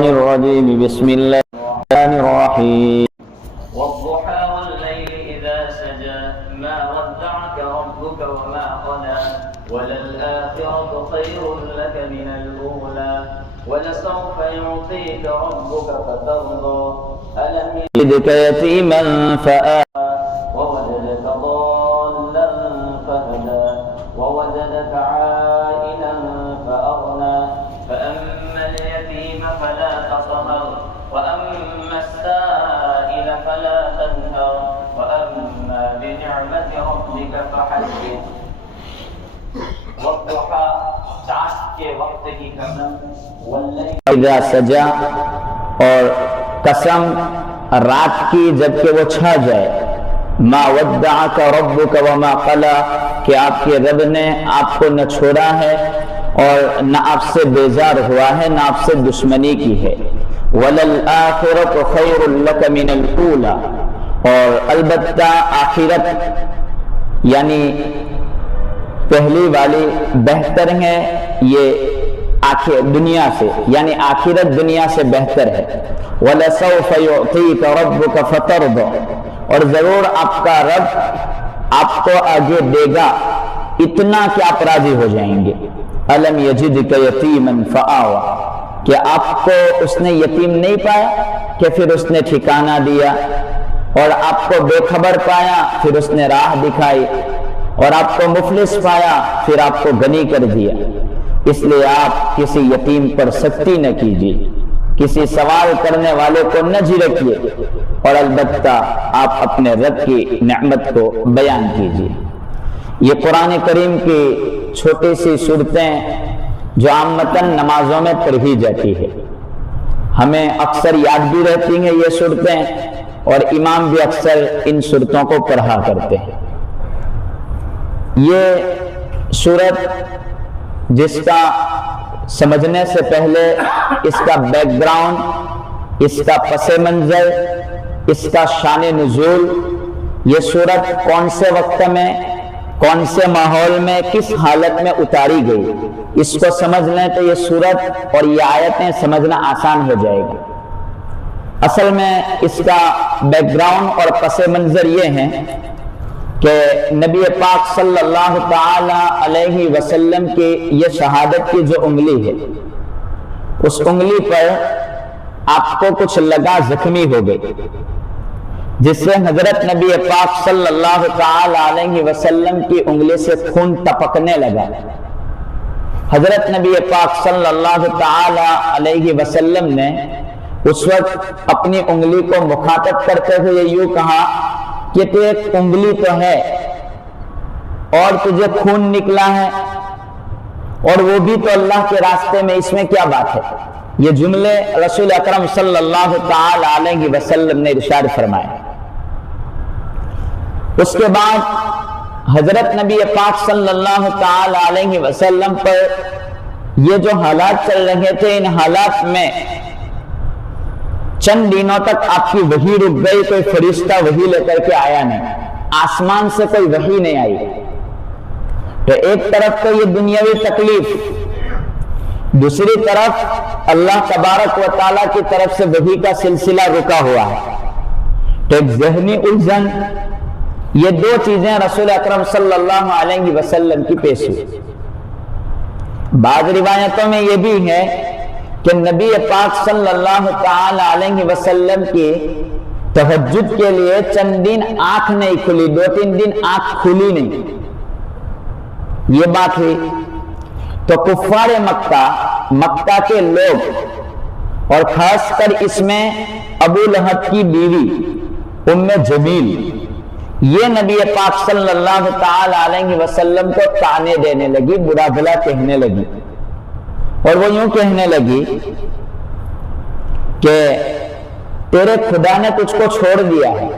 الرجيم بسم الله الرحمن الرحيم والضحى والليل إذا سجى ما ودعك ربك وما قلى وللآخرة خير لك من الأولى ولسوف يعطيك ربك فترضى ألم يجدك يتيما فآوى ووجدك ضالا فهدى ووجدك عائلا فأغنى فأما اليتيم فلا تقهر وأما السائل فلا تنهر وأما بنعمة ربك فحدث والضحى چاند کے وقت کی قسم واللیل اذا سجا اور قسم رات کی جبکہ وہ چھا جائے ما ودعک ربک وما قلا کہ آپ کے رب نے آپ کو نہ چھوڑا ہے اور نہ آپ سے بیزار ہوا ہے نہ آپ سے دشمنی کی ہے وَلَلْآخِرَةُ خَيْرٌ لَكَ مِنَ الْأُولَى اور البتہ آخرت یعنی پہلی والی بہتر ہے یہ دنیا سے یعنی آخرت دنیا سے بہتر ہے وَلَسَوْفَ يُعْطِيكَ رَبُّكَ فَتَرْضَى اور ضرور آپ کا رب آپ کو آگے دے گا اتنا کہ آپ راضی ہو جائیں گے أَلَمْ يَجِدْكَ يَتِيمًا فَآوَى کہ آپ کو اس نے یتیم نہیں پایا کہ پھر اس نے ٹھکانہ دیا اور آپ کو بے خبر پایا پھر اس نے راہ دکھائی اور آپ کو مفلس پایا پھر آپ کو غنی کر دیا اس لیے آپ کسی یتیم پر سختی نہ کیجیے کسی سوال کرنے والے کو نہ جھڑکیے اور البتہ آپ اپنے رب کی نعمت کو بیان کیجیے یہ قرآن کریم کی چھوٹی سی صورتیں جو عامتاً نمازوں میں پڑھی جاتی ہے ہمیں اکثر یاد بھی رہتی ہیں یہ صورتیں اور امام بھی اکثر ان صورتوں کو پڑھا کرتے ہیں یہ صورت جس کا سمجھنے سے پہلے اس کا بیک گراؤنڈ اس کا پس منظر اس کا شان نزول یہ صورت کون سے وقت میں کون سے ماحول میں کس حالت میں اتاری گئی اس کو سمجھ لیں تو یہ صورت اور یہ آیتیں سمجھنا آسان ہو جائے گا اصل میں اس کا بیک گراؤنڈ اور پس منظر یہ ہے کہ نبی پاک صلی اللہ تعالی علیہ وسلم کی یہ شہادت کی جو انگلی ہے اس انگلی پر آپ کو کچھ لگا زخمی ہو گئی جس سے حضرت نبی پاک صلی اللہ تعالی علیہ وسلم کی انگلی سے خون ٹپکنے لگا حضرت نبی پاک صلی اللہ تعالی علیہ وسلم نے اس وقت اپنی انگلی کو مخاطب کرتے ہوئے یوں کہا کہ تو ایک انگلی تو ہے اور تجھے خون نکلا ہے اور وہ بھی تو اللہ کے راستے میں اس میں کیا بات ہے یہ جملے رسول اکرم صلی اللہ تعالی علیہ وسلم نے ارشاد فرمائے اس کے بعد حضرت نبی پاک صلی اللہ تعالی علیہ وسلم پر یہ جو حالات چل رہے تھے ان حالات میں چند دنوں تک آپ کی وحی رک گئی کوئی فرشتہ وحی لے کر کے آیا نہیں آسمان سے کوئی وحی نہیں آئی تو ایک طرف تو یہ دنیاوی تکلیف دوسری طرف اللہ تبارک و تعالیٰ کی طرف سے وحی کا سلسلہ رکا ہوا ہے تو ایک ذہنی الجھن یہ دو چیزیں رسول اکرم صلی اللہ علیہ وسلم کی پیش ہوئی بعض روایتوں میں یہ بھی ہے کہ نبی پاک صلی اللہ تعالی علیہ وسلم کی تہجد کے لیے چند دن آنکھ نہیں کھلی 2-3 دن آنکھ کھلی نہیں یہ بات ہوئی تو کفار مکہ کے لوگ اور خاص کر اس میں ابو لہب کی بیوی ام جمیل یہ نبی پاک صلی اللہ تعالی علیہ وسلم کو طعنے دینے لگی برا بھلا کہنے لگی اور وہ یوں کہنے لگی کہ تیرے خدا نے تجھ کو چھوڑ دیا ہے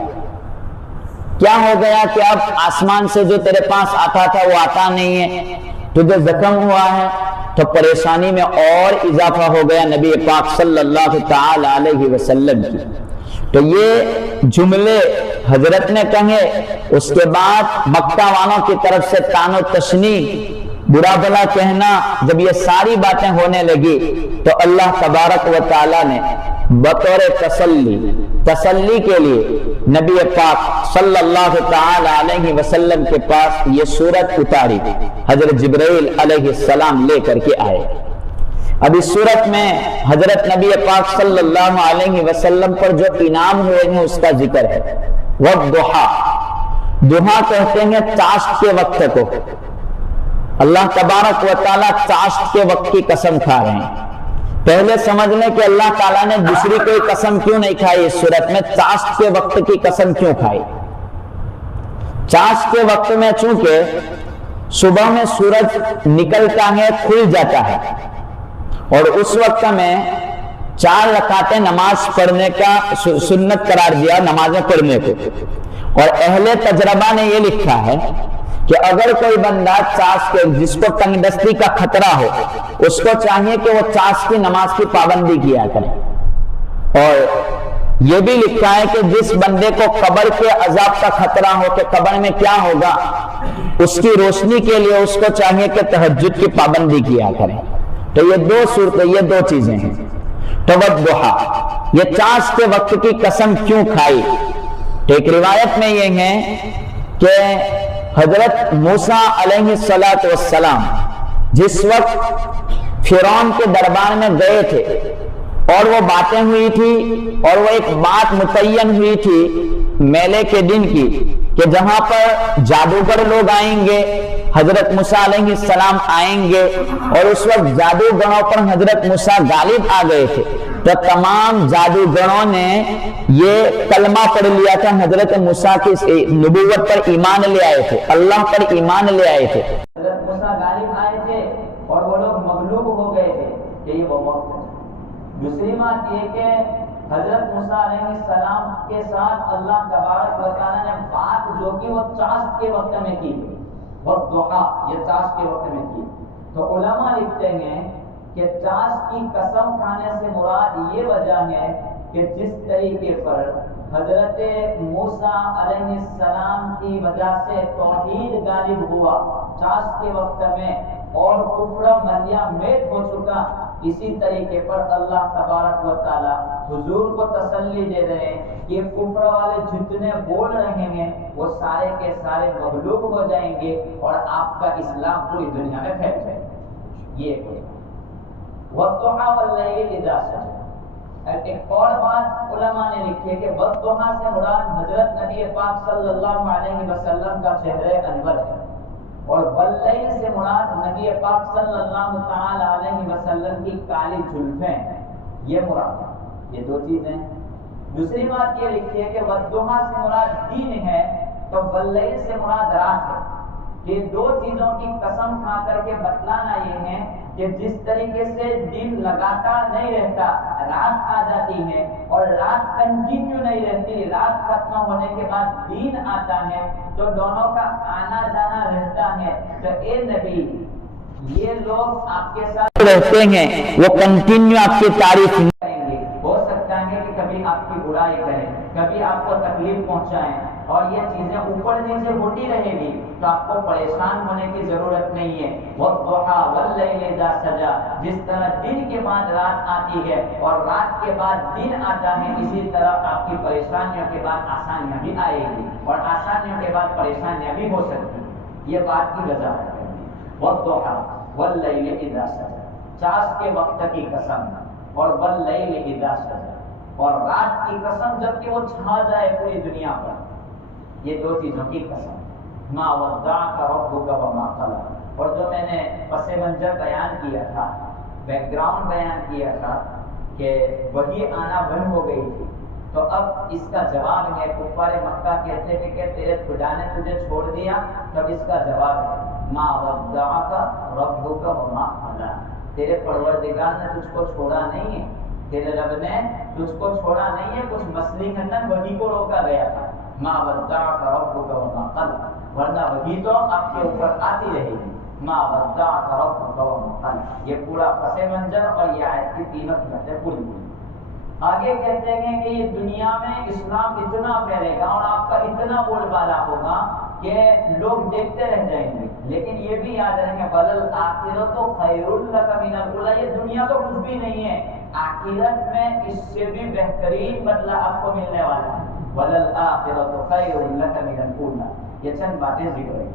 کیا ہو گیا کہ اب آسمان سے جو تیرے پاس آتا تھا وہ آتا نہیں ہے تجھے زخم ہوا ہے تو پریشانی میں اور اضافہ ہو گیا نبی پاک صلی اللہ تعالی علیہ وسلم کی تو یہ جملے حضرت نے کہے اس کے بعد مکہ والوں کی طرف سے طعن و تشنیع برا بھلا کہنا، جب یہ ساری باتیں ہونے لگی تو اللہ تبارک و تعالی نے بطور تسلی کے لیے نبی پاک صلی اللہ تعالی علیہ وسلم کے پاس یہ سورت اتاری، حضرت جبرائیل علیہ السلام لے کر کے آئے۔ اب اس سورت میں حضرت نبی پاک صلی اللہ علیہ وسلم پر جو انعام ہوئے ہیں اس کا ذکر ہے۔ والضحیٰ، ضحیٰ کہتے ہیں چاشت کے وقت کو۔ اللہ تبارک و تعالیٰ چاشت کے وقت کی قسم کھا رہے ہیں۔ پہلے سمجھ لیں کہ اللہ تعالیٰ نے دوسری کوئی قسم کیوں نہیں کھائی اس صورت میں، چاشت کے وقت کی قسم کیوں کھائی؟ چاشت کے وقت میں چونکہ صبح میں سورج نکلتا ہے، کھل جاتا ہے، اور اس وقت میں 4 رکعتیں نماز پڑھنے کا سنت قرار دیا، نمازیں پڑھنے کو۔ اور اہل تجربہ نے یہ لکھا ہے کہ اگر کوئی بندہ چاش کے جس کو تنگ دستی کا خطرہ ہو، اس کو چاہیے کہ وہ چاش کی نماز کی پابندی کیا کرے۔ اور یہ بھی لکھا ہے کہ جس بندے کو قبر کے عذاب کا خطرہ ہو کہ قبر میں کیا ہوگا، اس کی روشنی کے لیے اس کو چاہیے کہ تہجد کی پابندی کیا کرے۔ تو یہ دو صورتیں، یہ دو چیزیں ہیں۔ تو والضحیٰ، یہ چاش کے وقت کی قسم کیوں کھائی؟ تو ایک روایت میں یہ ہے کہ حضرت موسیٰ علیہ السلام جس وقت فرعون کے دربار میں گئے تھے اور وہ باتیں ہوئی تھی، اور وہ ایک بات متعین ہوئی تھی میلے کے دن کی کہ جہاں پر جادوگر لوگ آئیں گے، حضرت موسیٰ علیہ السلام آئیں گے، اور اس وقت جادوگروں پر حضرت موسیٰ غالب آ گئے تھے، تو تمام جادوگروں نے یہ کلمہ پڑھ لیا تھا، حضرت موسیٰ کی نبوت پر ایمان لے آئے تھے، اللہ پر ایمان لے آئے تھے۔ حضرت موسیٰ غالب آئے تھے اور وہ لوگ مغلوب ہو گئے تھے کہ یہ وہ وقت ہے۔ دوسری بات یہ کہ حضرت موسیٰ علیہ السلام کے ساتھ اللہ تبارک و تعالیٰ نے بات جو کی وہ چاشت کے وقت میں کی، والضحیٰ، یہ چاشت کے وقت میں کی۔ تو علماء لکھتے ہیں کہ چاشت کی قسم کھانے سے مراد یہ وجہ ہے کہ جس طریقے پر حضرت موسیٰ علیہ السلام کی وجہ سے توحید غالب ہوا چاشت کے وقت میں، اور کفر ملیا میٹ ہو چکا، اسی طریقے پر اللہ تبارک و تعالی حضور کو تسلی دے رہے ہیں کہ کفر والے جتنے بول رہے ہیں وہ سارے کے سارے مغلوب ہو جائیں گے اور آپ کا اسلام پوری دنیا میں پھیل جائے گا۔ یہ والضحیٰ واللیل اذا سجى۔ ایک اور بات علماء نے لکھی ہے کہ والضحیٰ سے مراد حضرت نبی پاک صلی اللہ علیہ وسلم کا چہرہ انور ہے، اور واللیل سے مراد نبی پاک صلی اللہ تعالی علیہ وسلم کی کالی زلفیں ہیں، یہ مراد ہے۔ یہ دو چیزیں۔ دوسری بات یہ لکھی ہے کہ والضحیٰ سے مراد دین ہے، تو واللیل سے مراد رات ہے۔ یہ دو چیزوں کی قسم کھا کر کے بتلانا یہ ہے کہ جس طریقے سے دن لگاتار نہیں رہتا، رات آ جاتی ہے، اور رات کنٹینیو نہیں رہتی، رات ختم ہونے کے بعد دن آتا ہے، تو دونوں کا آنا جانا رہتا ہے۔ تو اے نبی، یہ لوگ آپ کے ساتھ رہتے ہیں، وہ کنٹینیو آپ کی تعریف کریں گے۔ ہو سکتا ہے کہ کبھی آپ کی برائی کریں، کبھی آپ کو تکلیف پہنچائیں، اور یہ چیزیں اوپر نیچے ہوتی رہے گی، تو آپ کو پریشان ہونے کی ضرورت نہیں ہے۔ والضحیٰ واللیل اذا سجى، جس طرح دن کے بعد رات آتی ہے اور رات کے بعد دن آتا ہے، اسی طرح آپ کی پریشانیوں کے بعد آسانیاں بھی آئے گی، اور آسانیوں کے بعد پریشانیاں بھی ہو سکتی ہیں۔ یہ بات کی وضاحت ہے۔ والضحیٰ واللیل اذا سجى، چاشت کے وقت کی قسم، اور واللیل اذا سجى، اور رات کی قسم جب کہ وہ چھا جائے پوری دنیا پر۔ یہ دو چیزوں کی قسم، ما ودعک ربک وما قلی۔ اور جو میں نے پس منظر بیان کیا تھا، بیک گراؤنڈ بیان کیا تھا کہ وہی آنا بند ہو گئی تھی، تو اب اس کا جواب ہے، کفار مکہ کہتے تھے کہ تیرے خدا نے تجھے چھوڑ دیا، تب اس کا جواب ہے ما ودعک ربک وما قلی، تیرے پروردگار نے تجھ کو چھوڑا نہیں ہے، تیرے رب نے تجھ کو چھوڑا نہیں ہے، کچھ مصلحتاً وہی کو روکا گیا تھا۔ ما ودعک ربک وما قلی، ورنہ وہی تو آپ کے اوپر آتی رہے گی۔ ما ودعک ربک وما قلی، یہ پورا پس منظر اور یہ آیت کی تینوں صورتیں پوری ہوئی۔ آگے کہتے ہیں کہ یہ دنیا میں اسلام اتنا پھیلے گا اور آپ کا اتنا بول بالا ہوگا کہ لوگ دیکھتے رہ جائیں گے، لیکن یہ بھی یاد رکھیں وَلَلْآخِرَةُ خَيْرٌ لَكَ مِنَ الْأُولَىٰ، یہ دنیا تو کچھ بھی نہیں ہے، آخرت میں اس سے بھی بہترین بدلہ آپ کو ملنے والا ہے۔ وَلَلْآخِرَةُ خَيْرٌ لَكَ مِنَ الْأُولَىٰ، یہ چند باتیں ذکر ہوئی۔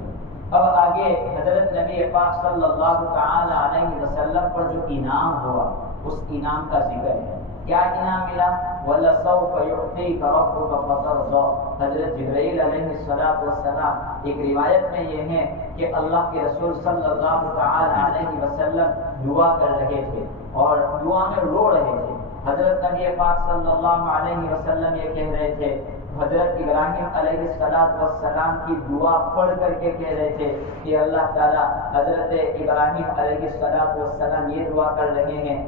اب آگے حضرت نبی پاک صلی اللہ تعالی علیہ وسلم پر جو انعام ہوا اس انعام کا ذکر ہے۔ کیا انعام ملا؟ وَلَسَوْفَ يُعْطِيكَ رَبُّكَ فَتَرْضَىٰ۔ حضرت جبرائیل علیہ السلام ایک روایت میں یہ ہے کہ اللہ کے رسول صلی اللہ تعالی علیہ وسلم دعا کر رہے تھے اور دعا میں رو رہے تھے۔ حضرت نبی پاک صلی اللہ علیہ وسلم یہ کہہ رہے تھے، حضرت ابراہیم علیہ السلام کی دعا پڑھ کر کے کہہ رہے تھے کہ اللہ تعالیٰ حضرت ابراہیم علیہ السلام یہ دعا کر رہے ہیں،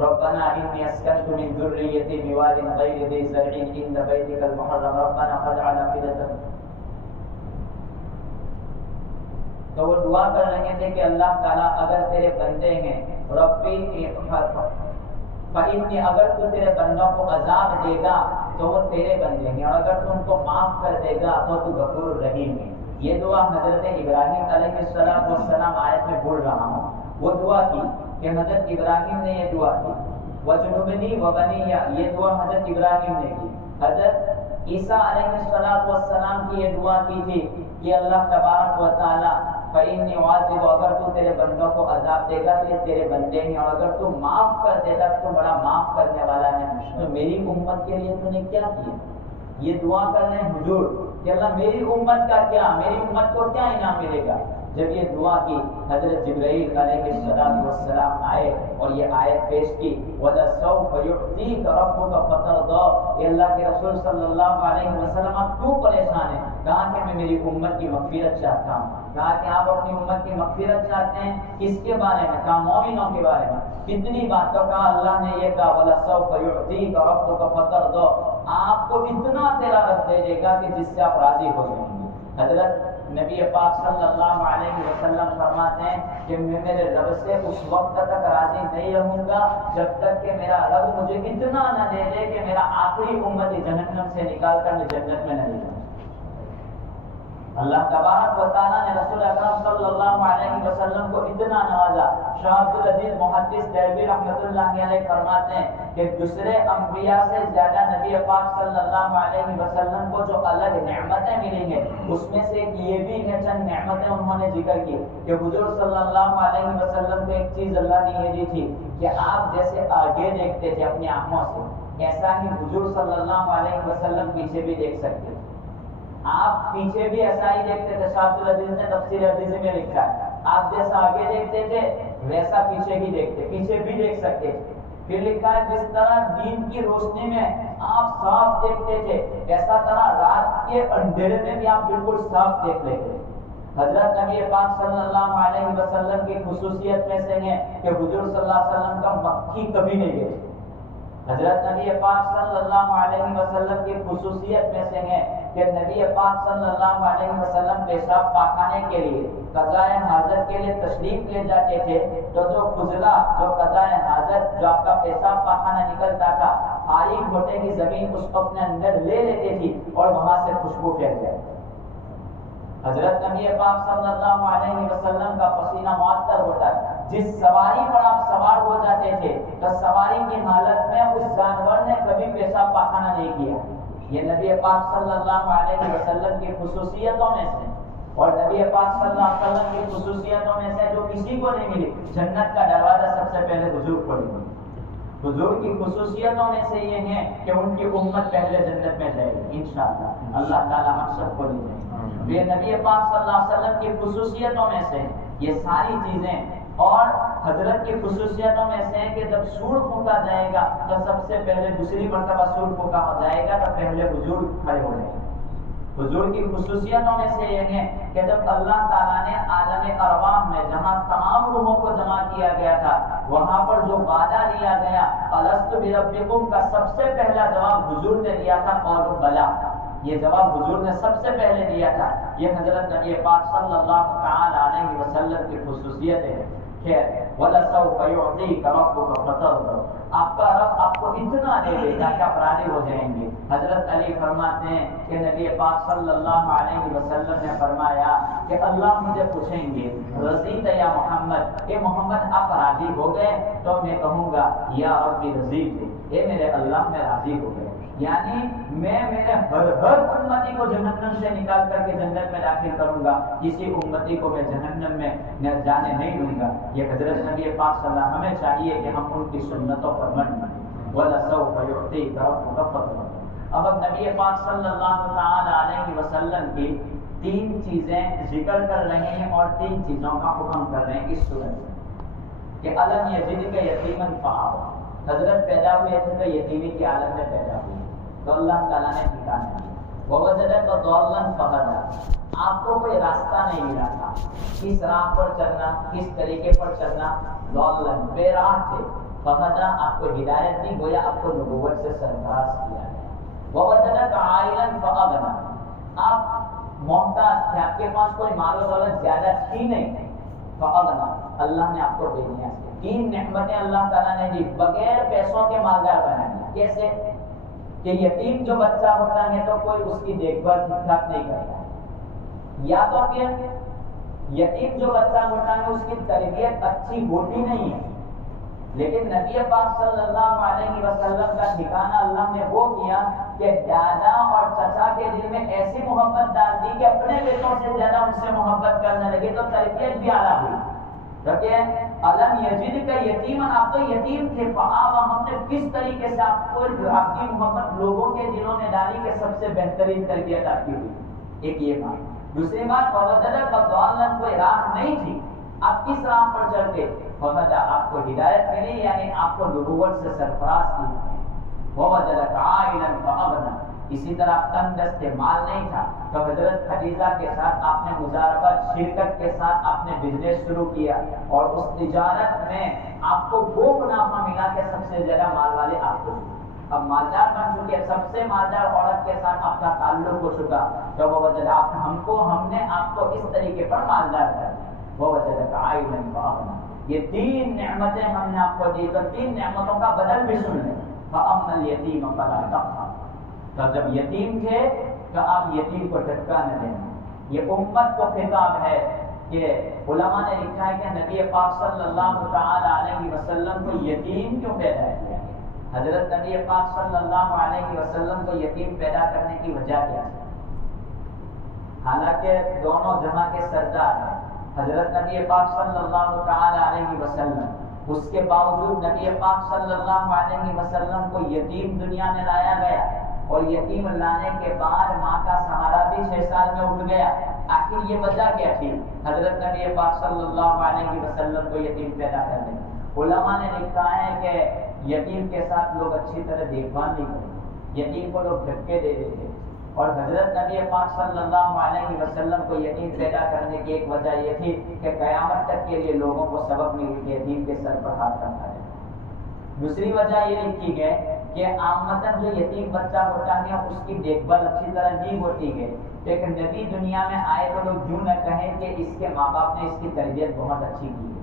ربنا انی اسکنت من ذریتی بواد غیر ذی زرع عند بیتک المحرم ربنا فاجعل افئدة۔ تو وہ دعا کر رہے تھے کہ اللہ تعالیٰ اگر تیرے بندے ہیں ربی فإنی، اگر تو تیرے بندوں کو عذاب دے گا تو وہ تیرے بندے ہیں، اور اگر تو ان کو معاف کر دے گا تو تو غفور رحیم ہے۔ یہ دعا حضرت ابراہیم علیہ السلام آیت میں بول رہا ہوں، وہ دعا کی کہ حضرت ابراہیم نے یہ دعا کی، وَجْنُبْنِي وَبَنِيَّ، یہ دعا حضرت ابراہیم نے کی۔ حضرت عیسیٰ علیہ السلام کی یہ دعا کی تھی کہ اللہ تبارک و تعالیٰ فإنی عاذب، اگر تو تیرے بندوں کو عذاب دے گا تو یہ تیرے بندے ہیں، اور اگر تو معاف کر دے گا تو بڑا معاف کرنے والا ہے۔ تو میری امت کے لیے تو نے کیا کیا؟ یہ دعا کر رہے ہیں حضور کہ اللہ میری امت کا کیا، میری امت کو کیا انعام ملے گا؟ جب یہ دعا کی حضرت جبرائیل علیہ السلام آئے اور یہ آیت پیش کی، وَلَسَوْفَ يُعْطِيكَ رَبُّكَ فَتَرْضَىٰ۔ کہ اللہ کے رسول صلی اللہ علیہ وسلم آپ کیوں پریشان ہیں؟ کہا کہ میں میری امت کی مغفرت چاہتا ہوں۔ کہا کہ آپ اپنی امت کی مغفرت چاہتے ہیں، کس کے بارے میں؟ کہا مومنوں کے بارے میں۔ کتنی بات تو کہا اللہ نے یہ کہا وَلَسَوْفَ يُعْطِيكَ رَبُّكَ فَتَرْضَىٰ، آپ کو اتنا تیرا رب دے دے گا کہ جس سے آپ راضی ہو جائیں گے۔ حضرت نبی پاک صلی اللہ علیہ وسلم فرماتے ہیں کہ میں میرے رب سے اس وقت تک راضی نہیں رہوں گا جب تک کہ میرا رب مجھے اتنا نہ دے دے کہ میرا آخری امت جہنم سے نکال کر میں جنت میں نہیں جاؤں۔ اللہ تبارک و تعالیٰ نے رسول اکرم صلی اللہ علیہ وسلم کو اتنا نوازا۔ شاہ عبدالعزیز محدث دہلوی رحمۃ اللہ علیہ فرماتے ہیں کہ دوسرے انبیاء سے زیادہ نبی پاک صلی اللہ علیہ وسلم کو جو الگ نعمتیں ملی ہیں اس میں سے ایک یہ بھی ہے، چند نعمتیں انہوں نے ذکر کی کہ حضور صلی اللہ علیہ وسلم کو ایک چیز اللہ نے یہ دی تھی کہ آپ جیسے آگے دیکھتے تھے اپنی آنکھوں سے، ایسا ہی حضور صلی اللہ علیہ وسلم پیچھے بھی دیکھ سکتے تھے۔ آپ پیچھے بھی ایسا ہی دیکھتے تھے، شاہ عبدالعزیز نے تفسیر عزیزی میں لکھا ہے، آپ جیسا آگے دیکھتے تھے ویسا پیچھے بھی دیکھتے، پیچھے بھی دیکھ سکتے تھے۔ پھر لکھا ہے جس طرح دین کی روشنی میں آپ صاف دیکھتے تھے ایسا طرح رات کے اندھیرے میں بھی آپ بالکل صاف دیکھ لیتے۔ حضرت نبی پاک صلی اللہ علیہ وسلم کی خصوصیت میں سے ہے کہ حضور صلی اللہ علیہ وسلم کا مکھی کبھی نہیں گئے۔ حضرت نبی پاک صلی اللہ علیہ وسلم کی خصوصیت میں سے ہے کہ نبی پاک صلی اللہ علیہ وسلم پیشاب پاخانے کے لیے قضائے حاجت کے لیے تشریف لے جاتے تھے تو جو فضلہ جو قضائے حاجت جو آپ کا پیشاب پاخانہ نکلتا تھا آئی گھوٹے کی زمین اس کو اپنے اندر لے لیتی تھی اور وہاں سے خوشبو پھیل جائے۔ حضرت نبی پاک صلی اللہ علیہ وسلم کا پسینہ معطر ہوتا ہے، جس سواری پر آپ سوار ہو جاتے تھے تو سواری کی حالت میں اس جانور نے کبھی پیشاب پاخانہ نہیں کیا۔ یہ نبی پاک صلی اللہ علیہ وسلم کی خصوصیتوں میں سے، اور نبی پاک صلی اللہ علیہ وسلم کی خصوصیتوں میں سے جو کسی کو نہیں ملی، جنت کا دروازہ سب سے پہلے حضور کو ملی۔ حضور کی خصوصیتوں میں سے یہ ہے کہ ان کی امت پہلے جنت میں جائے گی انشاءاللہ، اللہ تعالیٰ ہم سب کو لے جائے۔ یہ نبی پاک صلی اللہ علیہ وسلم کی خصوصیتوں میں سے یہ ساری چیزیں، اور حضرت کی خصوصیتوں میں سے کہ جب سور پھونکا جائے گا تو سب سے پہلے دوسری مرتبہ سور پھونکا ہو جائے گا تو پہلے حضور کھڑے ہو جائیں گے۔ حضور کی خصوصیتوں میں سے یہ ہے کہ جب اللہ تعالیٰ نے عالم ارواح میں جہاں تمام روحوں کو جمع کیا گیا تھا وہاں پر جو وعدہ لیا گیا الست بربکم کا سب سے پہلا جواب حضور نے دیا تھا اور بلا، یہ جواب حضور نے سب سے پہلے دیا تھا۔ یہ حضرت نبی پاک صلی اللہ تعالی علیہ وسلم کی خصوصیت ہے۔ خیر وَلَسَوْفَ يُعْطِيكَ رَبُّكَ فَتَرْضَىٰ، آپ کا رب آپ کو اتنا دے دے گا کہ آپ راضی ہو جائیں گے۔ حضرت علی فرماتے ہیں کہ نبی پاک صلی اللہ علیہ وسلم نے فرمایا کہ اللہ مجھے پوچھیں گے رضیت یا محمد، کہ محمد آپ راضی ہو گئے؟ تو میں کہوں گا یا ربی رضیت، اے میرے اللہ میں راضی ہو گئے، یعنی میں میرے ہر امتی کو جہنم سے نکال کر کے جنت میں داخل کروں گا، کسی امتی کو میں جہنم میں جانے نہیں دوں گا۔ یہ حضرت نبی پاک صلی اللہ علیہ وسلم، ہمیں چاہیے کہ ہم ان کی سنتوں پر عمل کریں۔ وَلَسَوْفَ يُعْطِيكَ رَبُّكَ فَتَرْضَىٰ۔ اب نبی پاک صلی اللہ تعالی علیہ وسلم کی 3 چیزیں ذکر کر رہے ہیں اور 3 چیزوں کا حکم کر رہے ہیں اس صورت میں کہ الم یجدک یتیما فآویٰ، حضرت پیدا ہوئے تھے تو یتیمی کی عالم میں پیدا ہوئے تو اللہ تعالیٰ نے ٹھکانا دیا۔ ووجدک ضالا فہدیٰ، آپ کو کوئی راستہ نہیں ملا تھا، کس راہ پر چلنا، کس طریقے پر چلنا، ضالا بے راہ تھے، فہدیٰ آپ کو ہدایت دی، گویا آپ کو نبوت سے سرفراز کیا ہے۔ ووجدک عائلا فاغنیٰ، آپ محتاج تھے، آپ کے پاس کوئی مال و دولت زیادہ تھی نہیں، فاغنیٰ اللہ نے آپ کو دے دیا۔ 3 نعمتیں اللہ تعالیٰ نے دی، بغیر پیسوں کے مالدار بنا دیا۔ کیسے؟ کہ یتیم جو بچہ ہوتا ہے تو کوئی اس کی دیکھ بھال ٹھیک ٹھاک نہیں کرتا ہے، یا تو پھر یتیم جو بچہ ہوتا ہے اس کی تربیت اچھی ہوتی نہیں ہے، لیکن نبی پاک صلی اللہ علیہ وسلم کا ٹھکانہ اللہ نے وہ کیا کہ دادا اور چچا کے دل میں ایسی محبت ڈال دی کہ اپنے بیٹوں سے زیادہ ان سے محبت کرنے لگے، تو تربیت بھی اعلیٰ ہوئی۔ کیونکہ الم یجدک یتیما، آپ تو یتیم تھے، فآویٰ ہم نے کس طریقے سے آپ کو، آپ کی محبت لوگوں کے دلوں میں ڈالی کہ سب سے بہترین تربیت آپ کی ہوئی۔ ایک یہ بات۔ دوسری بات، ووجدک ضالا، کوئی راہ نہیں تھی، آپ کس راہ پر چلتے، فہدیٰ آپ کو ہدایت ملی، یعنی آپ کو نبوت سے سرفراز کی۔ ووجدک عائلا فاغنیٰ، اسی طرح تنگ دست مال نہیں تھا تو حضرت خدیجہ کے ساتھ آپ نے مزاربت، شرکت کے ساتھ آپ نے بزنس شروع کیا، اور اس تجارت میں آپ کو وہ منافع ملا کہ سب سے زیادہ مال والے آپ کو، اب مالدار بن چکے، سب سے مالدار عورت کے ساتھ آپ کا تعلق ہو چکا، تو وہ وجہ ہم نے آپ کو اس طریقے پر مالدار کر دیا۔ وہ وجہ عائلا فاغنیٰ، یہ 3 نعمتیں ہم نے آپ کو دی، تو 3 نعمتوں کا بدل بھی سن لیں۔ فَأَمَّا الْيَتِيمَ فَلَا تَقْهَرْ، تو جب یتیم تھے تو آپ یتیم کو دھکا نہ دینا۔ یہ امت کو خطاب ہے کہ علماء نے لکھا ہے کہ نبی پاک صلی اللہ تعالی علیہ وسلم کو یتیم کیوں پیدا کیا ہے؟ حضرت نبی پاک صلی اللہ علیہ وسلم کو یتیم پیدا کرنے کی وجہ کیا ہے؟ حالانکہ دونوں جہاں کے سردار ہیں حضرت نبی پاک صلی اللہ تعالی علیہ وسلم، اس کے باوجود نبی پاک صلی اللہ علیہ وسلم کو یتیم دنیا میں لایا گیا، اور یتیم لانے کے بعد ماں کا سہارا بھی 6 سال میں اٹھ گیا۔ آخر یہ وجہ کیا تھی حضرت نبی پاک صلی اللہ علیہ وسلم کو یتیم پیدا کرنے؟ علماء نے لکھا ہے کہ یتیم کے ساتھ لوگ اچھی طرح دیکھ بھال نہیں کرتے، یتیم کو لوگ دھکے دے دیتے، اور حضرت نبی پاک صلی اللہ علیہ وسلم کو یتیم پیدا کرنے کی ایک وجہ یہ تھی کہ قیامت تک کے لیے لوگوں کو سبق ملی کہ یتیم کے سر پر ہاتھ رکھا جائے۔ دوسری وجہ یہ لکھی گئی کہ عامتاً جو یتیم بچہ ہوتا ہے اس کی دیکھ بھال اچھی طرح نہیں ہوتی ہے، لیکن نبی دنیا میں آئے تو لوگ یوں نہ کہیں کہ اس کے ماں باپ نے اس کی تربیت بہت اچھی کی ہے،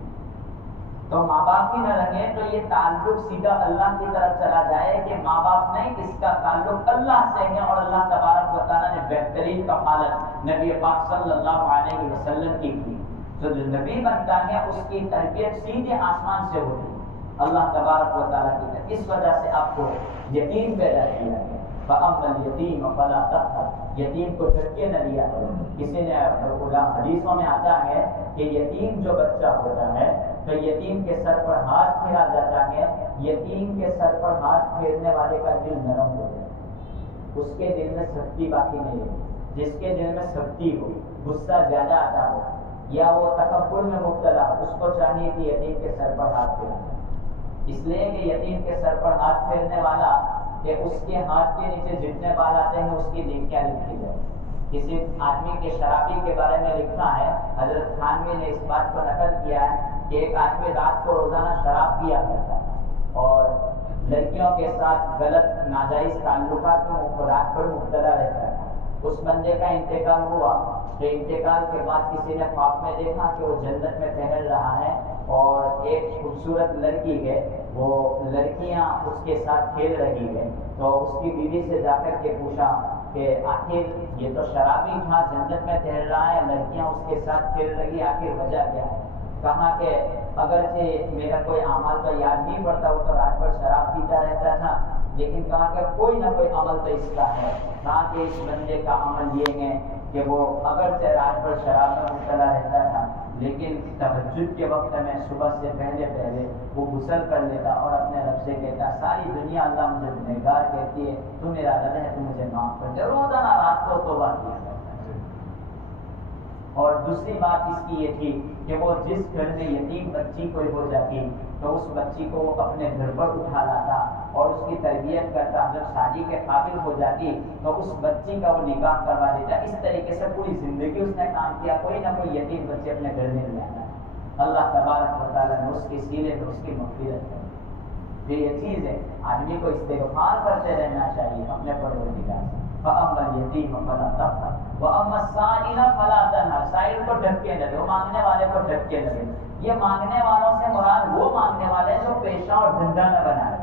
تو ماں باپ ہی نہ رہیں تو یہ تعلق سیدھا اللہ کی طرف چلا جائے کہ ماں باپ نہیں، اس کا تعلق اللہ سے ہے، اور اللہ تبارک و تعالیٰ نے بہترین کفالت نبی پاک صلی اللہ علیہ وسلم کی تو جو نبی بنتا ہے اس کی تربیت سیدھے آسمان سے ہوتی ہے اللہ تبارک و تعالیٰ کی طرف، اس وجہ سے آپ کو یتیم پیدا کیا ہے۔ فَأَمَّا الْيَتِيمَ فَلَا تَقْهَرْ، یتیم کو دھکے نہ دیا کرو۔ کسی نے حدیثوں میں آتا ہے کہ یتیم جو بچہ ہوتا ہے تو یتیم کے سر پر ہاتھ پھیرا جاتا ہے، یتیم کے سر پر ہاتھ پھیرنے والے کا دل نرم ہو جائے، اس کے دل میں سختی باقی نہیں ہوگی۔ جس کے دل میں سختی ہو، غصہ زیادہ آتا ہو یا وہ تکبر میں مبتلا ہو، اس کو چاہیے کہ یتیم کے سر پر ہاتھ پھیرا، اس لیے کہ یتیم کے سر پر ہاتھ پھیرنے والا کہ اس کے ہاتھ کے نیچے جتنے بال آتے ہیں اس کی نیکیاں لکھی جائے۔ کسی آدمی کے شرابی کے بارے میں لکھا ہے، حضرت تھانوی نے اس بات کو نقل کیا ہے کہ ایک آدمی رات کو روزانہ شراب پیا کرتا تھا اور لڑکیوں کے ساتھ غلط ناجائز تعلقات میں رات بھر مبتلا رہتا تھا۔ اس بندے کا انتقال ہوا تو انتقال کے بعد کسی نے خواب میں دیکھا کہ وہ جنت میں ٹہل رہا ہے اور ایک خوبصورت لڑکی ہے وہ لڑکیاں اس کے ساتھ کھیل رہی ہے تو اس کی بیوی سے جا کر کے پوچھا کہ آخر یہ تو شرابی تھا، جنت میں ٹہل رہا ہے، لڑکیاں اس کے ساتھ کھیل رہی، آخر وجہ کیا ہے؟ کہا کہ اگرچہ میرا کوئی اعمال تو یاد نہیں پڑتا، وہ تو رات بھر شراب پیتا رہتا تھا، لیکن کہا کہ کوئی نہ کوئی عمل تو اس کا ہے۔ کہا کہ اس بندے کا عمل یہ ہے کہ وہ اگرچہ رات بھر شراب میں مبتلا رہتا تھا، لیکن تہجد کے وقت میں صبح سے پہلے وہ غسل کر لیتا اور اپنے رب سے کہتا ساری دنیا اللہ مجھے گنہگار کہتی ہے، تو میرا رب ہے، تو مجھے معاف کر دے، روزانہ رات کو توبہ کیا کرتا ہے۔ اور دوسری بات اس کی یہ تھی کہ وہ جس گھر میں یتیم بچی کوئی ہو جاتی تو اس بچی کو وہ اپنے گھر پر اٹھا لاتا اور اس کی تربیت کرتا، جب شادی کے قابل ہو جاتی تو اس بچی کا وہ نکاح کروا دیتا۔ اس طریقے سے پوری زندگی اس نے کام کیا، کوئی نہ کوئی یتیم بچے اپنے گھر میں لے آتا۔ اللہ تبارک و تعالیٰ نے اس کے سینے میں اس کی مغفرت کر دی۔ یہ چیز ہے، آدمی کو استغفار کرتے رہنا چاہیے اپنے پروردگار سے۔ فَأَمَّا الْيَتِيمَ فَلَا تَقْهَرْ وَأَمَّا السَّائِلَ فَلَا تَنْهَرْ۔ سائل کو ڈھکے نہ دے، مانگنے والے کو ڈھکے نہ دے۔ یہ مانگنے والوں سے مراد وہ مانگنے والے جو پیشہ اور دھندا نہ بنائے۔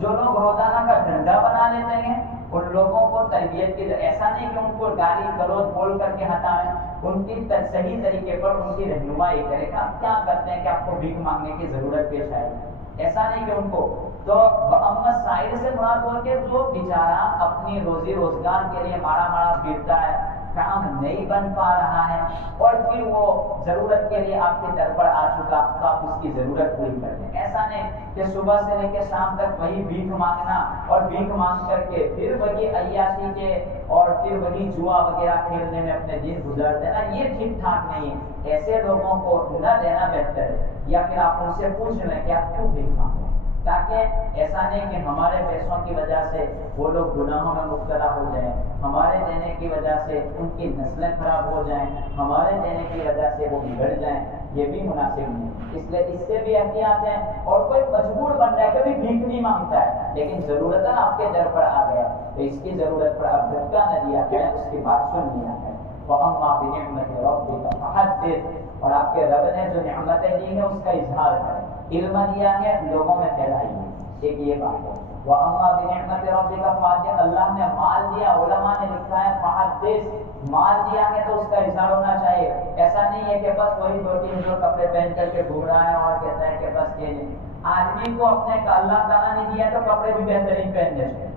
جو لوگ روزانہ کا دھندا بنا لیتے ہیں ان لوگوں کو تربیت کی، ایسا نہیں کہ ان کو گالی گلوچ بول کر کے ہٹائیں، ان کی صحیح طریقے پر ان کی رہنمائی کرے کہ آپ کیا کرتے ہیں کہ آپ کو بھیک مانگنے کی ضرورت پیش آئے، ایسا نہیں کہ ان کو تو وَأَمَّا السَّائِلَ سے مراد ہو کہ جو بیچارہ اپنی روزی روزگار کے لیے مارا مارا پھرتا ہے، کام نہیں بن پا رہا ہے اور پھر وہ ضرورت کے لیے آپ کے در پر آ چکا تو آپ اس کی ضرورت پوری کر دیں۔ ایسا نہیں کہ صبح سے لے کے شام تک وہی بھیک مانگنا اور بھیک مانگ کر کے پھر وہی عیاشی کے اور پھر وہی جوا وغیرہ کھیلنے میں اپنے دن گزار دینا، یہ ٹھیک ٹھاک نہیں ہے۔ ایسے لوگوں کو نہ دینا بہتر ہے، یا پھر آپ ان سے پوچھ لیں کہ آپ کیوں بھیک مانگ رہے ہیں، تاکہ ایسا نہیں کہ ہمارے پیسوں کی وجہ سے وہ لوگ گناہوں میں مبتلا ہو جائیں، ہمارے دینے کی وجہ سے ان کی نسلیں خراب ہو جائیں، ہمارے دینے کی وجہ سے وہ بگڑ جائیں، یہ بھی مناسب نہیں۔ اس لیے اس سے بھی احتیاط ہے۔ اور کوئی مجبور بن رہا ہے، کبھی بھیک نہیں مانگتا ہے لیکن ضرورت آپ کے در پر آ گیا تو اس کی ضرورت پر آپ دھکا نہ دیا کریں، اس کی بات سن لیا کریں۔ وَأَمَّا بِنِعْمَةِ رَبِّكَ فَحَدِّثْ، اور آپ کے رب نے جو نعمتیں دی ہیں اس کا اظہار کریں، علم دیا ہے لوگوں میں پھیلائیے، ایک یہ بات ہے۔ وَأَمَّا بِنِعْمَةِ رَبِّكَ فَحَدِّثْ، اللہ نے مال دیا، علماء نے لکھا ہے فَحَدِّثْ، مال دیا ہے تو اس کا اظہار ہونا چاہیے۔ ایسا نہیں ہے کہ بس وہی دو تین جو کپڑے پہن کر کے گھوم رہا ہے اور کہتا ہے کہ بس یہ نہیں۔ آدمی کو اپنے اللہ تعالیٰ نے دیا تو کپڑے بھی بہترین پہننے چاہیے،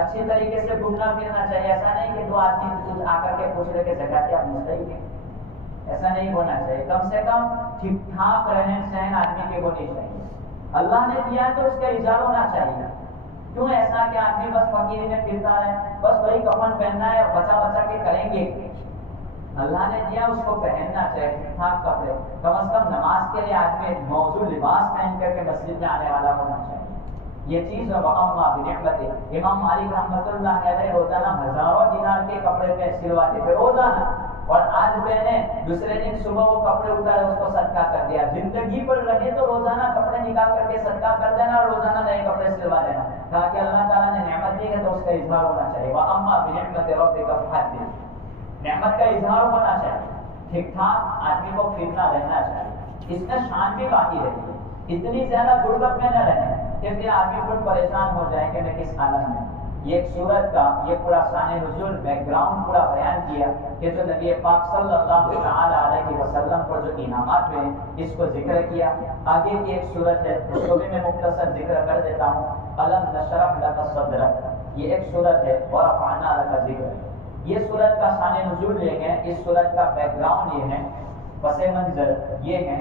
اچھی طریقے سے گھومنا پھرنا چاہیے۔ ایسا نہیں کہ دو آدمی کچھ آ کر کے پوچھ رہے کہ زکات آپ مستحق ہیں، ایسا نہیں ہونا چاہیے۔ کم سے کم ٹھیک ٹھاک رہن سہن آدمی کے ہونی چاہیے۔ اللہ نے دیا ہے تو اس کا اظہار ہونا چاہیے۔ کیوں ایسا کہ آدمی بس فقیری میں پھرتا ہے، بس وہی کفن پہننا ہے اور بچا بچا کے کریں گے؟ اللہ نے دیا اس کو پہننا چاہیے، ٹھیک ٹھاک کپڑے، کم از کم نماز کے لیے آدمی موزوں لباس پہن کر کے مسجد میں آنے والا ہونا چاہیے۔ یہ چیز ہے وَأَمَّا بِنِعْمَتِ۔ امام مالک رحمۃ اللہ علیہ روزانہ ہزاروں دینار کے کپڑے پہ سلواتے تھے روزانہ، اور آج میں نے دوسرے دن صبح وہ کپڑے اتارے اس کو صدقہ کر دیا۔ زندگی پر لگے تو روزانہ کپڑے نکال کر کے صدقہ کر دینا اور روزانہ نئے کپڑے سلوا دینا، تاکہ اللہ تعالیٰ نے نعمت دی ہے تو اس کا اظہار ہونا چاہیے۔ وَأَمَّا بِنِعْمَتِ رَبِّكَ فَحَدِّثْ، نعمت کا اظہار ہونا چاہیے، ٹھیک ٹھاک آدمی کو پھرنا رہنا چاہیے، اس میں شان بھی باقی رہتی ہے۔ اتنی زیادہ غربت میں نہ رہیں کہ پھر آدمی خود پریشان ہو جائے کہ میں کس حالت میں۔ یہ ایک سورت کا یہ پورا شان نزول بیک گراؤنڈ پورا بیان کیا کہ جو نبی پاک صلی اللہ تعالی علیہ وسلم پر جو انعامات ہوئے اس کو ذکر کیا۔ آگے کی ایک سورت ہے اس کو بھی میں مختصر ذکر کر دیتا ہوں، الم نشرح لک صدرک، یہ ایک سورت ہے، ورفعنا لک ذکرک۔ یہ سورت کا شان نزول یہ ہے، اس سورت کا بیک گراؤنڈ یہ ہے، پس منظر یہ ہے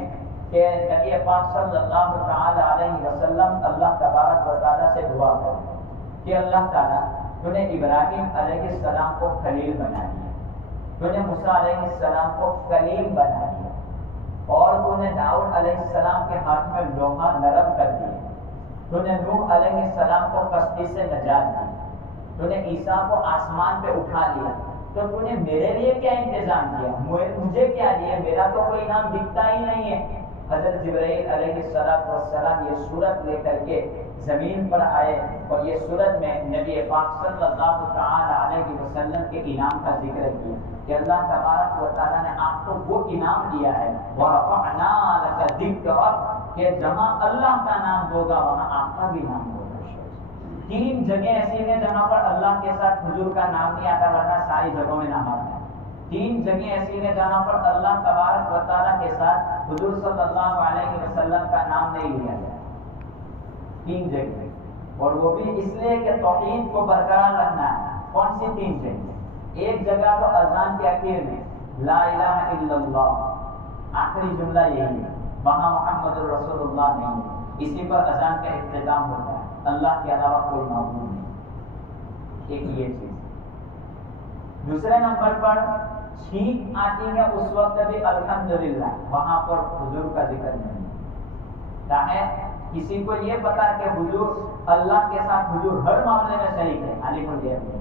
کہ نبی پاک صلی اللہ تعالی علیہ وسلم اللہ تبارک و تعالیٰ سے دعا کریں کہ اللہ تعالیٰ تو نے ابراہیم علیہ السلام کو خلیل بنا دیا، تو نے موسیٰ علیہ السلام کو کلیم بنا دیا، اور تو نے داؤد علیہ السلام کے ہاتھ میں لوہا نرم کر دیا، تو نے نوح علیہ السلام کو کشتی سے نجات دی، تو نے عیسیٰ کو آسمان پہ اٹھا لیا، تو تو نے میرے لیے کیا انتظام کیا، مجھے کیا دیا، میرا تو کوئی انعام دکھتا ہی نہیں ہے۔ حضرت جبرائیل علیہ السلام یہ سورت لے کر کے زمین پر آئے اور یہ سورت میں نبی پاک صلی اللہ تعالی علیہ وسلم کے انعام کا ذکر کیا کہ اللہ تبارک و تعالیٰ نے آپ کو وہ انعام دیا ہے، وَرَفَعْنَا لَكَ ذِكْرَكَ، کہ جہاں اللہ کا نام ہوگا وہاں آپ کا بھی نام ہوگا۔ 3 جگہ ایسی ہیں جہاں پر اللہ کے ساتھ حضور کا نام نہیں آتا، ورنہ ساری جگہوں میں نام آتا ہے۔ 3 جگہ ایسی ہیں جہاں پر اللہ تبارک و تعالیٰ کے ساتھ حضور صلی اللہ علیہ وسلم کا نام نہیں لیا گیا، 3 جگہ، اور وہ بھی اس لیے کہ توحید کو برقرار رکھنا ہے۔ کون سی 3 جگہ؟ ایک جگہ تو اذان کے اخیر میں لا الہ الا اللہ، آخری جملہ یہی ہے، وہاں محمد رسول اللہ نہیں ہے، اسی پر اذان کا اختتام ہوتا ہے، اللہ کے علاوہ کوئی معبود نہیں۔ ایک یہ چیز۔ دوسرے نمبر پر چھینک آتی ہے اس وقت بھی الحمدللہ، وہاں پر حضور کا ذکر نہیں ہے۔ کسی کو یہ پتا کہ حضور اللہ کے ساتھ حضور ہر معاملے میں شریک ہے، علی کو دیا گیا۔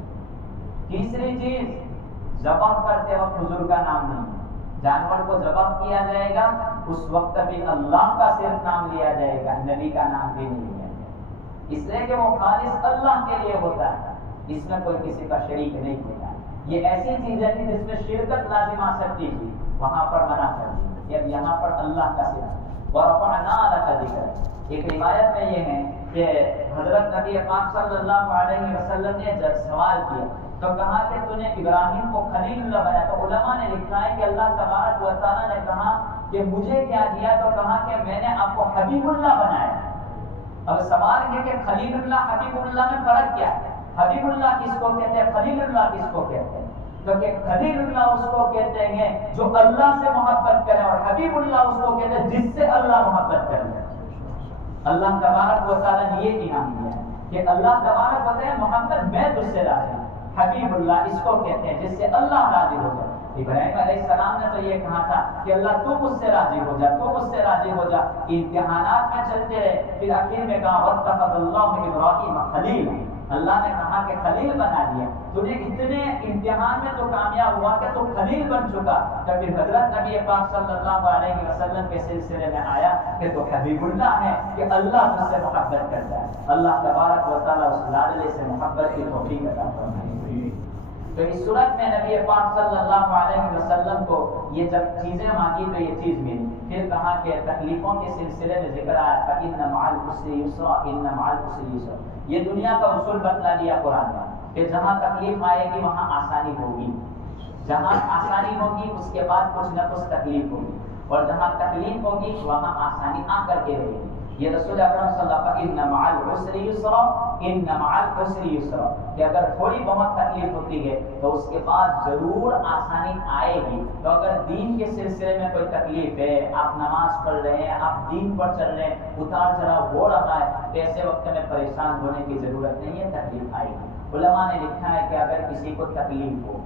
تیسری چیز، ذبح کرتے وقت حضور کا نام نہیں ہے، جانور کو ذبح کیا جائے گا اس وقت بھی اللہ کا صرف نام لیا جائے گا، نبی کا نام بھی نہیں لیا جائے گا، اس لیے کہ وہ خالص اللہ کے لیے ہوتا ہے، اس میں کوئی کسی کا شریک نہیں ہوتا۔ یہ ایسی چیزیں تھی جس میں شرکت لازم آ سکتی تھی، وہاں پر منع کر دی، اب یہاں پر اللہ کا صرف ورفعنا لک ذکرک۔ ایک روایت میں یہ ہے کہ حضرت نبی پاک صلی اللہ علیہ وسلم نے جب سوال کیا تو کہا کہ تو نے ابراہیم کو خلیل اللہ بنایا، تو علماء نے لکھا ہے کہ اللہ تبارک و تعالیٰ نے کہا کہ مجھے کیا دیا، تو کہا کہ میں نے آپ کو حبیب اللہ بنایا۔ اب سوال ہے کہ خلیل اللہ حبیب اللہ میں فرق کیا ہے؟ حبیب اللہ کس کو کہتے ہیں، خلیل اللہ کس کو کہتے ہیں؟ کیونکہ خلیل اللہ اس کو کہتے ہیں جو اللہ سے محبت کرے، اور حبیب اللہ اس کو کہتے ہیں جس سے اللہ محبت کرے۔ اللہ تبارک و تعالیٰ نے یہ انعام دیا ہے کہ اللہ تبارک و تعالیٰ محمد میں تجھ سے راضی ہوں، حبیب اللہ اس کو کہتے ہیں جس سے اللہ راضی ہو جائے۔ ابراہیم علیہ السلام نے تو یہ کہا تھا کہ اللہ تو مجھ سے راضی ہو جا، تو مجھ سے راضی ہو جا۔ امتحانات میں چلتے رہے، پھر آخر میں کہا واتخذ اللہ ابراہیم خلیل، اللہ نے کہا کہ خلیل بنا دیا۔ تو نے اتنے امتحان میں تو کامیاب ہوا کہ تو خلیل بن چکا، تو پھر حضرت نبی پاک صلی اللہ علیہ وسلم کے سلسلے میں آیا کہ تو حبیب اللہ ہے کہ اللہ تجھ سے محبت کرتا ہے۔ اللہ تبارک و تعالیٰ اس لاڈلے سے محبت کی توفیق عطا فرمائے۔ تو اس صورت میں نبی پاک صلی اللہ علیہ وسلم کو یہ جب چیزیں مانگی تو یہ چیز ملی۔ پھر کہا کہ تکلیفوں کے سلسلے میں ذکر آیا فَإِنَّ مَعَ الْعُسْرِ يُسْرًا إِنَّ مَعَ الْعُسْرِ يُسْرًا۔ یہ دنیا کا اصول بتلا دیا قرآن میں کہ جہاں تکلیف آئے گی وہاں آسانی ہوگی، جہاں آسانی ہوگی اس کے بعد کچھ نہ کچھ تکلیف ہوگی، اور جہاں تکلیف ہوگی وہاں آسانی آ کر کے رہے گی۔ یہ رسول اکرم صلی اللہ علیہ وسلم إِنَّ مَعَ الْعُسْرِ يُسْرًا إِنَّ مَعَ الْعُسْرِ يُسْرًا، کہ اگر تھوڑی بہت تکلیف ہوتی ہے تو اس کے بعد ضرور آسانی آئے گی۔ تو اگر دین کے سلسلے میں کوئی تکلیف ہے، آپ نماز پڑھ رہے ہیں، آپ دین پر چل رہے ہیں، اتار چڑھاؤ ہو رہا ہے، تو ایسے وقت میں پریشان ہونے کی ضرورت نہیں ہے، تکلیف آئے گی۔ علماء نے لکھا ہے کہ اگر کسی کو تکلیف ہو،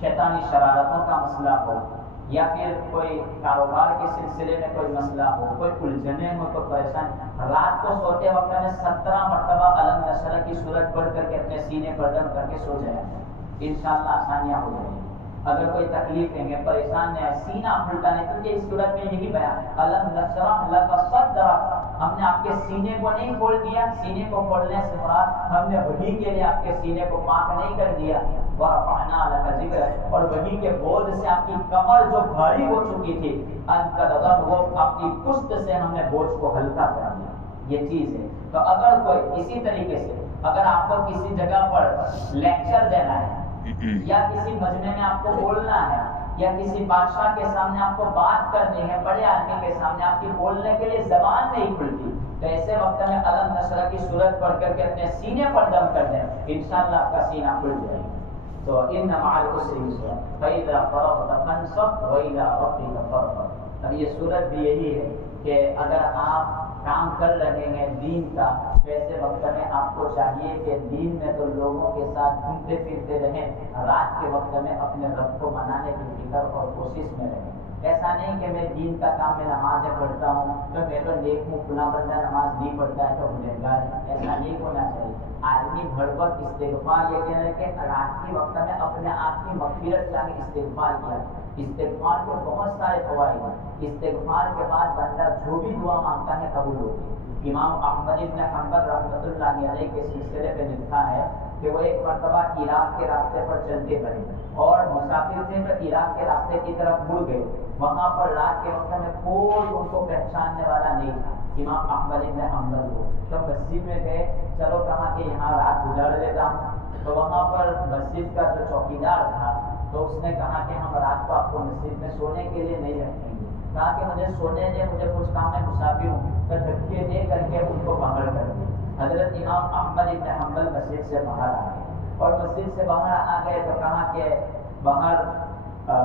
شیطانی شرارتوں کا مسئلہ ہو، یا پھر کوئی کاروبار کے سلسلے میں کوئی مسئلہ ہو، کوئی الجھنے ہو، کوئی پریشان، رات کو سوتے وقت میں 17 مرتبہ الم نشر کی صورت پڑھ کر کے اپنے سینے پر دم کر کے سو جائے، انشاءاللہ آسانیاں ہو جائیں گی۔ اگر کوئی تکلیف ہے، پریشان ہے، سینہ پھلتا نہیں، کیونکہ اس صورت میں یہی بیان الم نشرح لک صدرک، ہم نے آپ کے سینے کو نہیں کھول دیا، سینے کو کھولنے سے مراد ہم نے وحی کے لیے آپ کے سینے کو پاک نہیں کر دیا، ورفعنا لک ذکرک، اور وحی کے بوجھ سے آپ کی کمر جو بھاری ہو چکی تھی، انقض وہ آپ کی پشت سے ہم نے بوجھ کو ہلکا کر دیا۔ یہ چیز ہے۔ تو اگر کوئی اسی طریقے سے اگر آپ کو کسی جگہ پر لیکچر دینا ہے، یا کسی مجمع میں آپ کو بولنا ہے، یا کسی بادشاہ کے سامنے آپ کو بات کرنی ہے، بڑے آدمی کے سامنے آپ کی بولنے کے لیے زبان نہیں کھلتی، تو ایسے وقت میں الم نشرح کی صورت پڑھ کر کے اپنے سینے پر دم کر دیں، انشاءاللہ آپ کا سینہ کھل جائے گا۔ تو ان مع العسر یسرا فاذا فرغت فانصب والى ربك فارغب۔ اب یہ صورت بھی یہی ہے کہ اگر آپ کام کر رہے ہیں دین کا، تو ایسے وقت میں آپ کو چاہیے کہ دین میں تو لوگوں کے ساتھ گھومتے پھرتے رہیں، رات کے وقت میں اپنے رب کو منانے کی فکر اور کوشش میں رہیں۔ ایسا نہیں کہ میں دین کا کام میں نمازیں پڑھتا ہوں تو میں تو نیک منہ فلاں بندہ نماز نہیں پڑھتا ہے تو گنہگار ہے، ایسا نہیں ہونا چاہیے۔ آدمی ہر وقت استغفار، یہ کہہ رہے کہ رات کے وقت میں اپنے آپ کی مغفرت چاہے استغفار کیا۔ استغفار کے بہت سارے فوائد ہیں، استغفار کے بعد بندہ جو بھی دعا مانگتا ہے قبول ہوتی ہے، امام احمد بن حنبل رحمۃ اللہ علیہ کے سلسلے میں لکھا ہے کہ وہ ایک مرتبہ عراق کے راستے پر چلتے بنے اور مسافر تھے تو عراق کے راستے کی طرف مڑ گئے. وہاں پر رات کے وقت میں کوئی ان کو پہچاننے والا نہیں تھا امام احمد بن حنبل کو. تو مسجد میں گئے, چلو کہا کہ یہاں رات گزار لیتا ہوں. تو وہاں پر مسجد کا جو چوکیدار تھا تو اس نے کہا کہ ہم رات کو آپ کو مسجد میں سونے کے لیے نہیں رکھیں گے. کہا کہ مجھے سونے دے, مجھے کچھ کام ہے, مسافر ہوں. تو دھکے دے کر کے ان کو باہر کر دیا. حضرت امام احمد بن حنبل مسجد سے باہر آ گئے اور مسجد سے باہر آ گئے تو کہا کہ باہر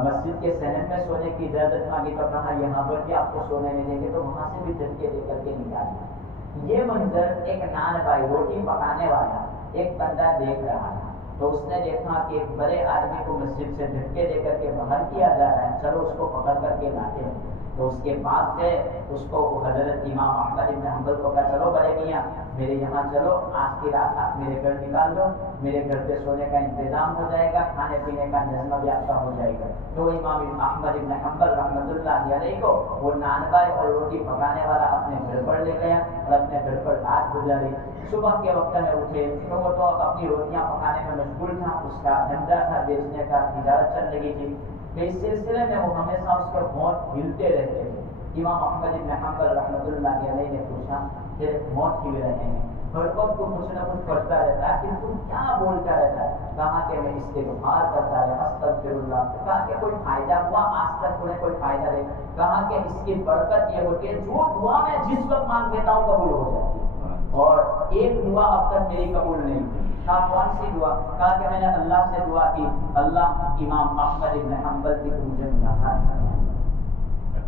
مسجد کے صحن میں سونے کی اجازت مانگی تو کہا یہاں پر کہ آپ کو سونے نہیں دیں گے. تو وہاں سے بھی دھکے دے کر کے نکال دیا. یہ منظر ایک نان بھائی روٹی پکانے والا ایک بندہ دیکھ رہا تھا. تو اس نے دیکھا کہ ایک بڑے آدمی کو مسجد سے دھکے دے کر کے باہر کیا جا رہا ہے, چلو اس کو پکڑ کر کے لاتے ہیں. تو اس کے پاس گئے, اس کو حضرت امام احمد بن حنبل کو کہا چلو بڑے میاں میرے یہاں چلو, آج کی رات آپ میرے گھر نکال دو, میرے گھر پہ سونے کا انتظام ہو جائے گا, کھانے پینے کا نظم بھی آپ کا ہو جائے گا. تو امام احمد بن حنبل رحمۃ اللہ علیہ کو وہ نانبائی اور روٹی پکانے والا اپنے گھر پر لے گیا اور اپنے گھر پر رات گزاری. صبح کے وقت میں اٹھے تو وہ تو اپنی روٹیاں پکانے میں مشغول تھا, اس کا دھندا تھا, بیچنے کا تجارت چل رہی تھی. اس سلسلے میں وہ ہمیشہ اس پر ہونٹ ہلتے رہتے تھے. امام احمد بن حنبل رحمۃ اللہ علیہ نے پوچھا کہ ہونٹ ہل رہے ہیں, ہر وقت تو کچھ نہ کچھ کرتا رہتا ہے, کہ تم کیا بولتا رہتا ہے؟ کہا کہ میں استغفار کرتا ہے, استغفر اللہ. کہا کہ کوئی فائدہ ہوا آج تک تمہیں کوئی فائدہ نہیں؟ کہا کہ اس کی برکت یہ ہوتی ہے جو دعا میں جس وقت مانگ لیتا ہوں قبول ہو جاتی ہے, اور ایک دعا اب تک میری قبول نہیں ہوئی. کہا کون سی دعا؟ کہا کہ میں نے اللہ سے دعا کی, اللہ امام احمد بن حنبل کی مجھے ملاقات کرنا.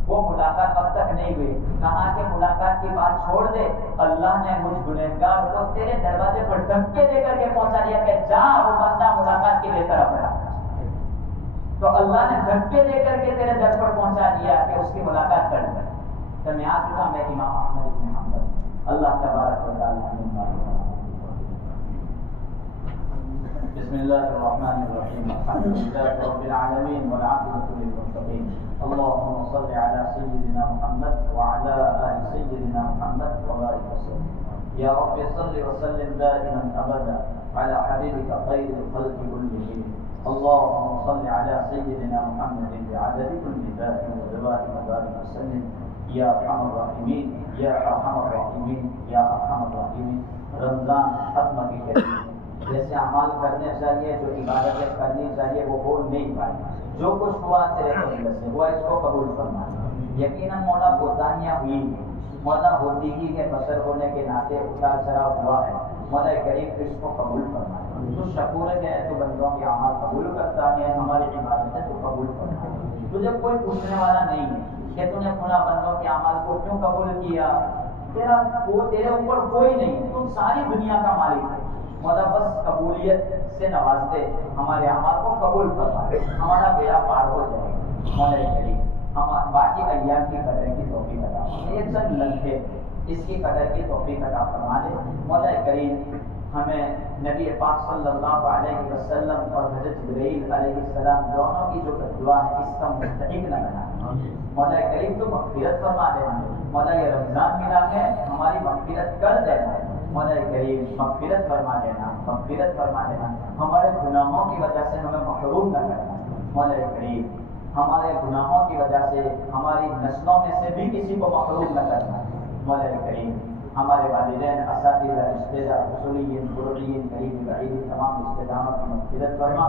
وہ ملاقات اب تک نہیں ہوئی. کہا کہ ملاقات کی بات چھوڑ دے, اللہ نے مجھ گنہگار کو تیرے دروازے پر دھکے دے کر کے پہنچا دیا کہ جا وہ بندہ ملاقات کے لیے طرف رہا. تو اللہ نے دھکے دے کر کے تیرے در پر پہنچا دیا کہ اس کی ملاقات کر لے. تو میں آ چکا, میں امام احمد بن حنبل. اللہ تبارک و تعالی بسم الله الرحمن الرحيم. الحمد لله رب العالمين والعاقبة للمتقين. اللهم صل على سيدنا محمد وعلى آل سيدنا محمد وبارك وسلم. يا رب صل وسلم دائما أبدا على حبيبك خير الخلق كلهم. اللهم صل على سيدنا محمد بعدد كل ذات ودواء وبارك وسلم. يا أرحم الراحمين يا أرحم الراحمين يا أرحم الراحمين. رمضان ختم کی کریم جیسے اعمال کرنے چاہیے, جو عبادتیں کرنی چاہیے وہ ہو نہیں پائی. جو کچھ ہوا تیرے فضل سے ہوا, اس کو قبول فرما. یقیناً مولا کوتاہیاں ہوئی ہیں, مولا ہوتی ہی کے بشر ہونے کے ناطے اتار چڑھاؤ ہوا ہے. مولا کریم تو اس کو قبول فرما. تو شکور ہے تو بندوں کے اعمال قبول کرتا ہے, ہماری عبادتیں تو قبول فرما. تجھے کوئی پوچھنے والا نہیں ہے کہ تو نے فلاں بندوں کے اعمال کو کیوں قبول کیا. تیرے اوپر کوئی نہیں, تم ساری دنیا کا مالک ہے. مولا بس قبولیت سے نواز دے, ہمارے اعمال کو قبول فرما, ہمارا بیڑا پار ہو جائے گا. مولا کریم ہم باقی ایام کی قدر کی توفیق عطا فرما. یہ چند لمحے اس کی قدر کی توفیق عطا فرما دے. مولا کریم ہمیں نبی پاک صلی اللہ علیہ وسلم اور حضرت جبرائیل علیہ السلام دونوں کی جو دعا ہے اس کا مستحق نہ بنا. مولا کریم تو مغفرت فرما دینا. مولا یہ رمضان ملا ہے, ہماری مغفرت کر دینا. مولا کریم مغفرت فرما دینا, مغفرت فرما دینا. ہمارے گناہوں کی وجہ سے ہمیں محروم نہ کرنا. مولا کریم ہمارے گناہوں کی وجہ سے ہماری نسلوں میں سے بھی کسی کو محروم نہ کرنا. مولا کریم ہمارے والدین, اساتذہ, رشتے دار, اصولین, فروعین, قریبی بعیدی تمام رشتے داروں کی مغفرت فرما.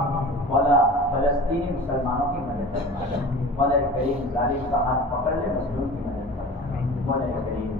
مولا فلسطینی مسلمانوں کی مدد فرما. مولا کریم ظالم کا ہاتھ پکڑ لے, مظلوم کی مدد فرما. مولا کریم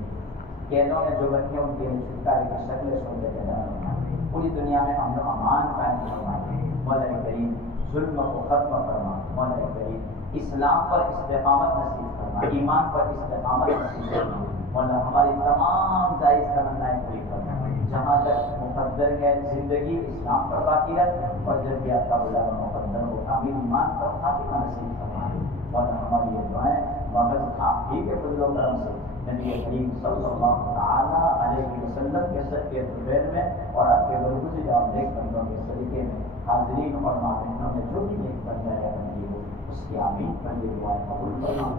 قیدوں میں جو بچے ان کے چھٹکارے کی شکلیں سن لے پیدا فرما. پوری دنیا میں امن و امان قائم فرما. مولا کریم ظلم کو ختم فرما. مولا کریم اسلام پر استقامت نصیب فرما, ایمان پر استقامت نصیب فرما. مولا ہماری تمام جائز تمنائیں پوری فرما. جہاں تک مقدر ہے زندگی اسلام پر باقی ہے, اور جب بھی آپ کا بلاوا مقدر ہو کامل ایمان پر خاتمہ نصیب فرما. مولا ہماری یہ دعائیں محض آپ ہی کے فضل و کرم سے نبی کریم صلی اللہ تعالیٰ علیہ وسلم کے سچ کے طویل میں اور آپ کے برگزی جام دیکھ بندوں کے سلیقے میں حاضرین اور مابینوں میں جو بھی ایک بندہ ہے بندی ہو اس کی آمین پر یہ دعائیں قبول کرنا.